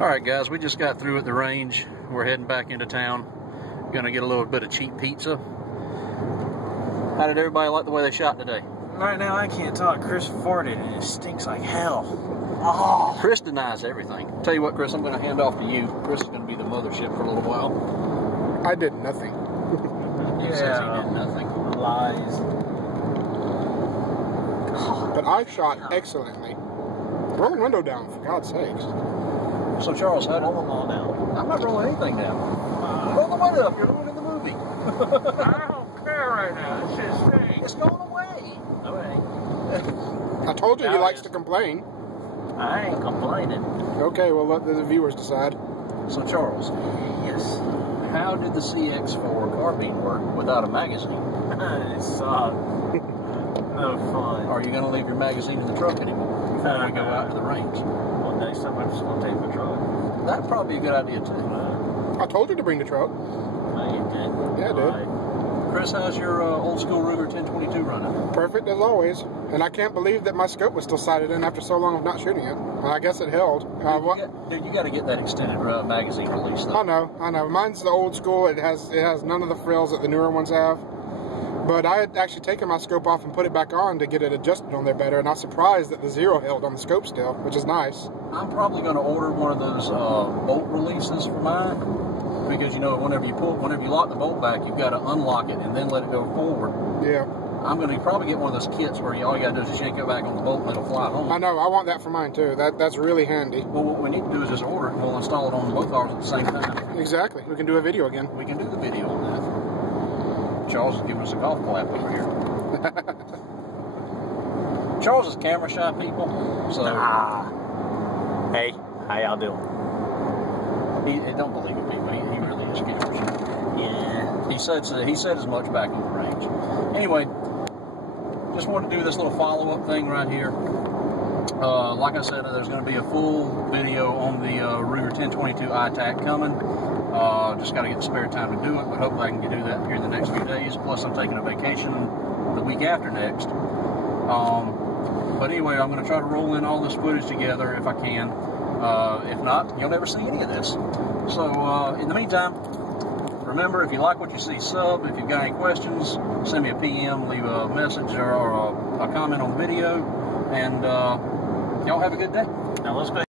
Alright guys, we just got through at the range. We're heading back into town. Gonna get a little bit of cheap pizza. How did everybody like the way they shot today? Right now I can't talk. Chris farted and it stinks like hell. Oh. Chris denies everything. Tell you what, Chris, I'm gonna hand off to you. Chris is gonna be the mothership for a little while. I did nothing. He says he did nothing. Lies. But I shot excellently. Roll the window down, for God's sakes. So Charles, how did... Roll them all down. I'm not rolling anything down. Roll the window up, you're ruining the movie. I don't care right now. This shit stinks. It's going away. Okay. I told you he likes to complain. I ain't complaining. Okay, well let the viewers decide. So Charles, Yes. how did the CX4 carbine work without a magazine? It sucked. No fun. Are you going to leave your magazine in the truck anymore before we go out to the range? Well, next time I'm just going to take my truck. That'd probably be a good idea too. I told you to bring the truck. No, you didn't. Yeah, I did. Alright. Chris, how's your old school Ruger 1022 running? Perfect as always. And I can't believe that my scope was still sighted in after so long of not shooting it. I guess it held. Dude, you got to get that extended magazine release though. I know. Mine's the old school. It has none of the frills that the newer ones have. But I had actually taken my scope off and put it back on to get it adjusted on there better, and I was surprised that the zero held on the scope still, which is nice. I'm probably going to order one of those bolt releases for mine, because you know whenever you lock the bolt back, you've got to unlock it and then let it go forward. Yeah. I'm going to probably get one of those kits where all you got to do is just yank it back on the bolt and it'll fly home. I know. I want that for mine too. That's really handy. Well, what we need to do is just order it and we'll install it on both ours at the same time. Exactly. We can do a video again. We can do the video on that. Charles is giving us a golf clap over here. Charles is camera shy people, so Hey, how y'all doing? he don't believe it, people. He really is camera shy. Yeah. He said as much back on the range. Anyway, just wanted to do this little follow-up thing right here. Like I said, there's going to be a full video on the Ruger 1022 ITAC coming. Just got to get the spare time to do it, but hopefully I can do that here in the next few days. Plus, I'm taking a vacation the week after next. But anyway, I'm going to try to roll in all this footage together if I can. If not, you'll never see any of this. So, in the meantime, remember, if you like what you see, sub. If you've got any questions, send me a PM, leave a message or a comment on the video, and y'all have a good day. Now let's go.